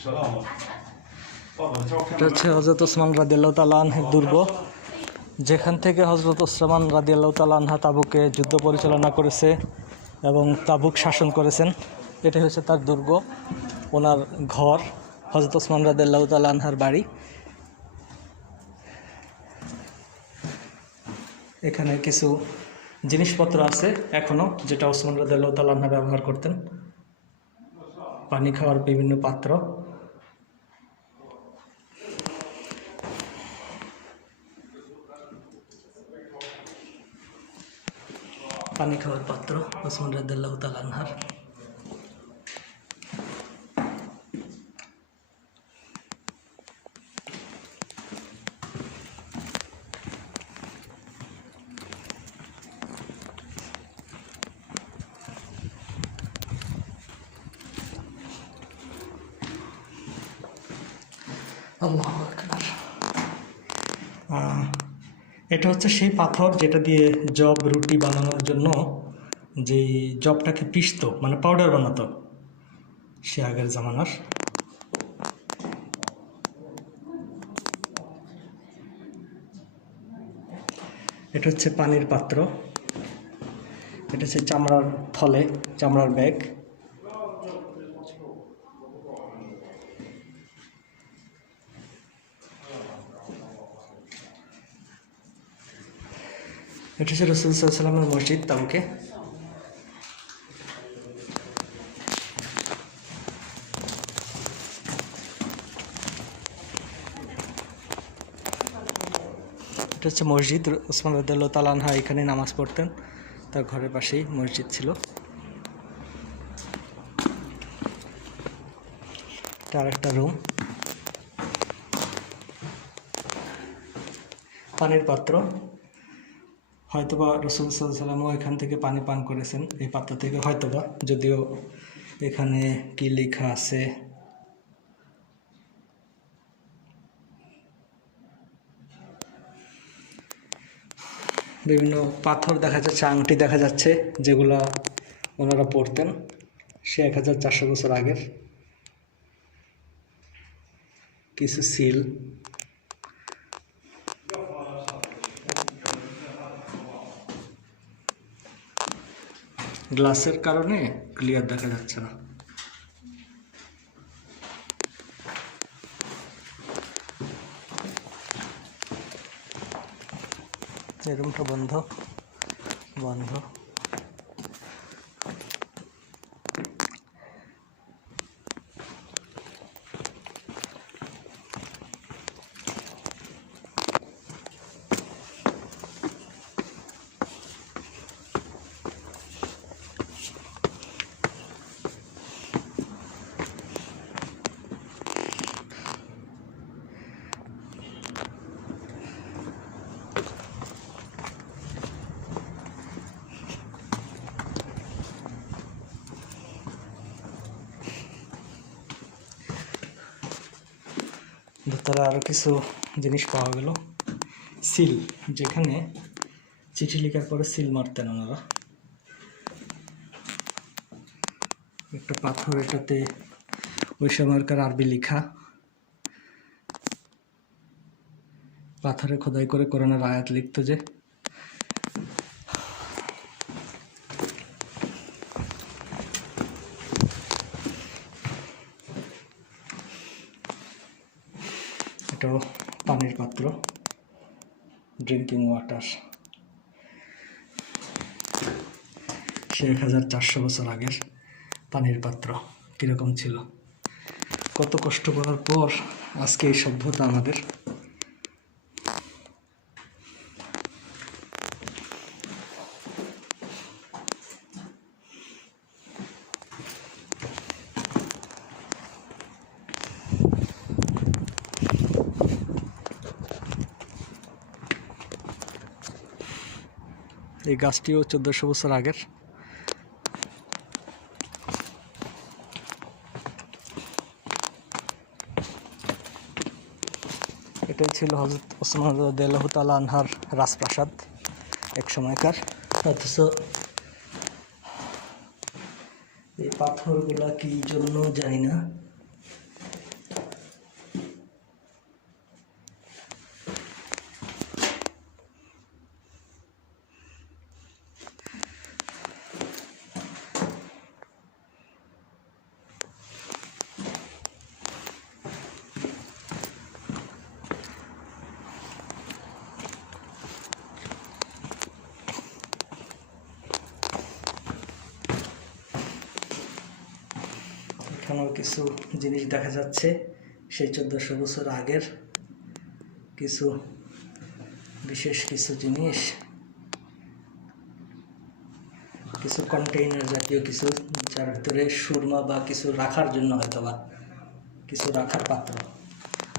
এটা হচ্ছে হযরত উসমান রাদিয়াল্লাহু তাআলা আনহুর দুর্গ, যেখান থেকে হযরত উসমান রাদিয়াল্লাহু তাআলা আনহু তাবুকে যুদ্ধ পরিচালনা করেছে এবং তাবুক শাসন করেছেন। এটা হচ্ছে তার দুর্গ, ওনার ঘর, হযরত উসমান রাদিয়াল্লাহু তাআলা আনহার বাড়ি। এখানে কিছু জিনিসপত্র আছে এখনো, যেটা উসমান রাদিয়াল্লাহু তাআলা আনহু ব্যবহার করতেন। পানি খাওয়ার বিভিন্ন পাত্র, পানি খাওয়ার পাত্র উসমান রাদিয়াল্লাহু তাআলা আনহার। আল্লাহু আকবার। এটা হচ্ছে সেই পাথর যেটা দিয়ে জব রুটি বানানোর জন্য যে জবটাকে পিষতো, মানে পাউডার বানাতো সে আগের জামানার। এটা হচ্ছে পানির পাত্র, এটা হচ্ছে চামড়ার থলে, চামড়ার ব্যাগ। এটা হচ্ছে রাসূল সাল্লাল্লাহু আলাইহি ওয়াসাল্লামের মসজিদ তাবুকে। এটা হচ্ছে মসজিদ, উসমান রাদিয়াল্লাহু তাআলা আনহু এখানে নামাজ পড়তেন, তার ঘরের পাশেই মসজিদ ছিল। এটা আরেকটা রুম, পানির পাত্র। হয়তোবা রাসূল সাল্লাল্লাহু আলাইহি ওয়াসাল্লামও এখান থেকে পানি পান করেছেন, এই পাত্র থেকে হয়তোবা, যদিও এখানে কি লেখা আছে। বিভিন্ন পাথর দেখা যাচ্ছে, আংটি দেখা যাচ্ছে, যেগুলা ওনারা পড়তেন সে 1400 বছর আগের। কিছু সিল, গ্লাসের কারণে ক্লিয়ার দেখা যাচ্ছে না। এই রুমটা বন্ধ বন্ধ। ভেতরে আরও কিছু জিনিস পাওয়া গেল। সিল, যেখানে চিঠি লেখার পরে সিল মারতেন ওনারা। একটা পাথর, এটাতে ওই সময়কার আরবি লেখা, পাথরে খোদাই করে কোরআনের আয়াত লিখতো যে। এটাও পানির পাত্র, ড্রিঙ্কিং ওয়াটার। সে 1400 বছর আগের পানির পাত্র কীরকম ছিল, কত কষ্ট করার পর আজকে এই সভ্যতা আমাদের। এই গাছটিও 1400 বছর আগের। এটাই ছিল হযরত উসমান রাদিয়াল্লাহু তাআলা আনহার রাজপ্রাসাদ এক সময়কার। অথচ এই পাথরগুলা কি জন্য জানি না, এখানেও কিছু জিনিস দেখা যাচ্ছে, সেই 1400 বছর আগের কিছু বিশেষ কিছু জিনিস, কিছু কন্টেইনার জাতীয় কিছু, যার ভিতরে সুরমা বা কিছু রাখার জন্য হয়তো বা কিছু রাখার পাত্র,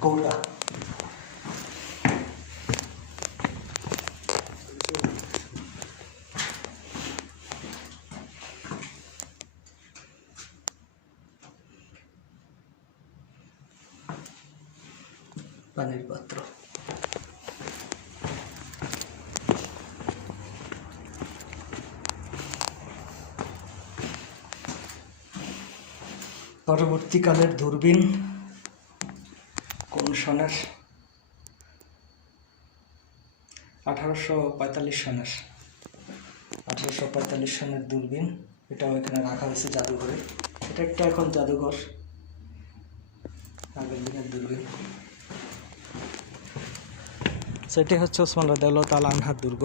কৌটা। পানির পাত্র। পরবর্তীকালের দূরবীন কোন সনের? 1845 সনের। 1845 সনের দূরবীন, এটাও এখানে রাখা হয়েছে জাদুঘরে। এটা একটা এখন জাদুঘর, আগের দিনের দূরবীন। সেটি হচ্ছে ওসমান রাদিয়াল্লাহু তাআলা আনহুর দুর্গ।